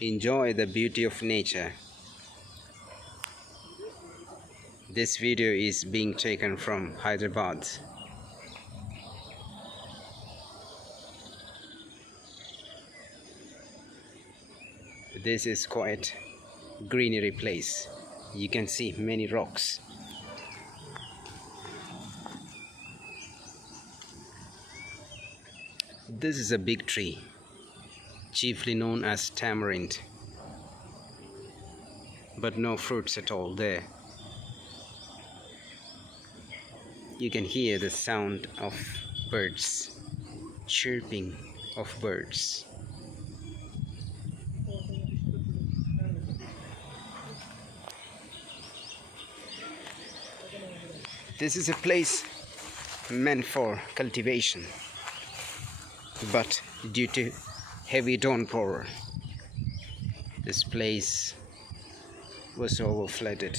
Enjoy the beauty of nature. This video is being taken from Hyderabad. This is quite greenery place. You can see many rocks. This is a big tree, chiefly known as tamarind, but no fruits at all there. You can hear the sound of birds, chirping of birds. This is a place meant for cultivation, but due to heavy downpour, this place was overflooded.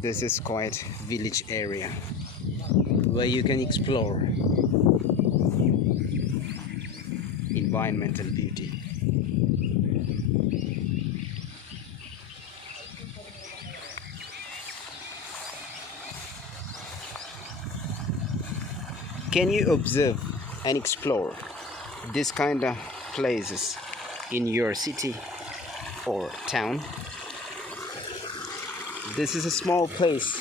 This is quite village area where you can explore environmental beauty. Can you observe and explore this kind of places in your city or town? This is a small place,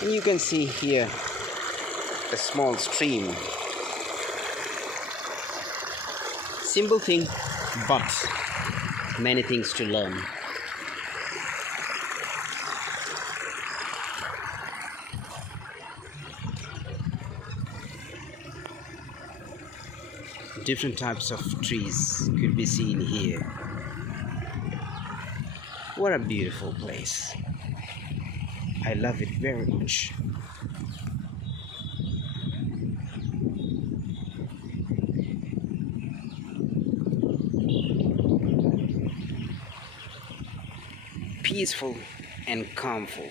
and you can see here a small stream. Simple thing, but many things to learn. Different types of trees could be seen here. What a beautiful place. I love it very much. Peaceful and calmful.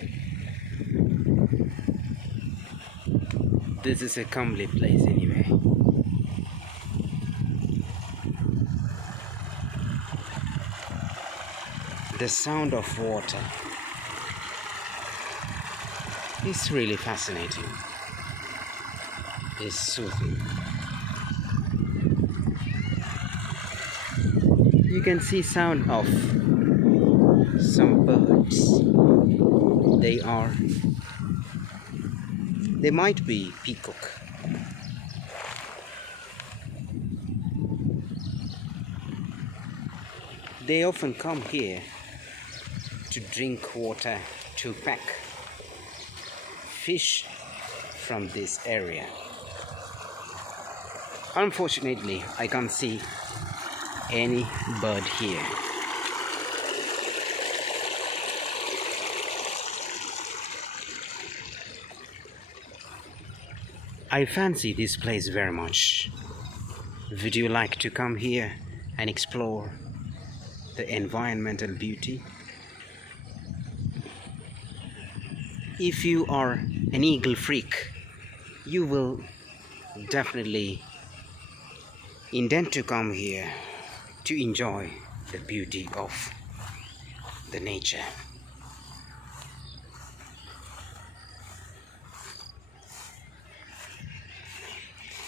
This is a comely place anyway. The sound of water is really fascinating. It's soothing. You can see sound of some birds. They might be peacock. They often come here to drink water, to pack fish from this area. Unfortunately, I can't see any bird here. I fancy this place very much. Would you like to come here and explore the environmental beauty? If you are an eagle freak, you will definitely intend to come here to enjoy the beauty of the nature.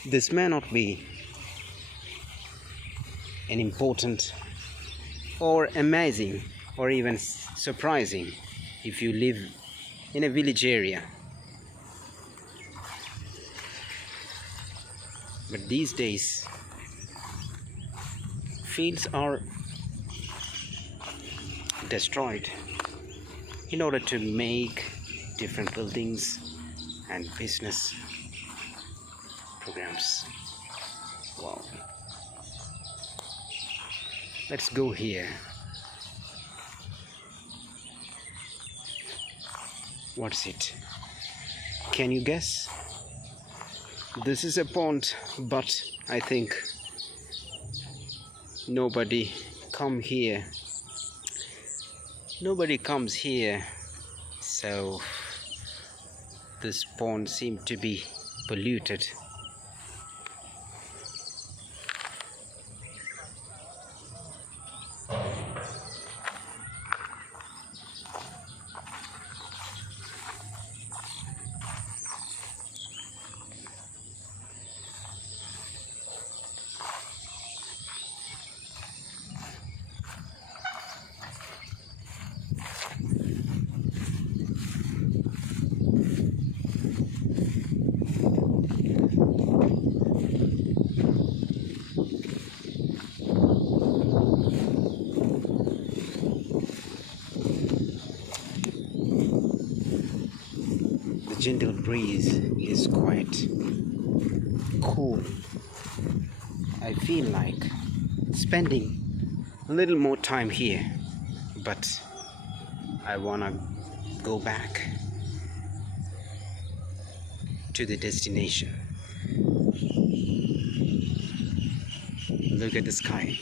This may not be an important or amazing or even surprising if you live in a village area, but these days fields are destroyed in order to make different buildings and business programs. Wow. Let's go here. What's it? Can you guess? This is a pond, but I think nobody comes here, so this pond seems to be polluted. gentle breeze is quite cool. I feel like spending a little more time here, but I wanna go back to the destination. Look at the sky.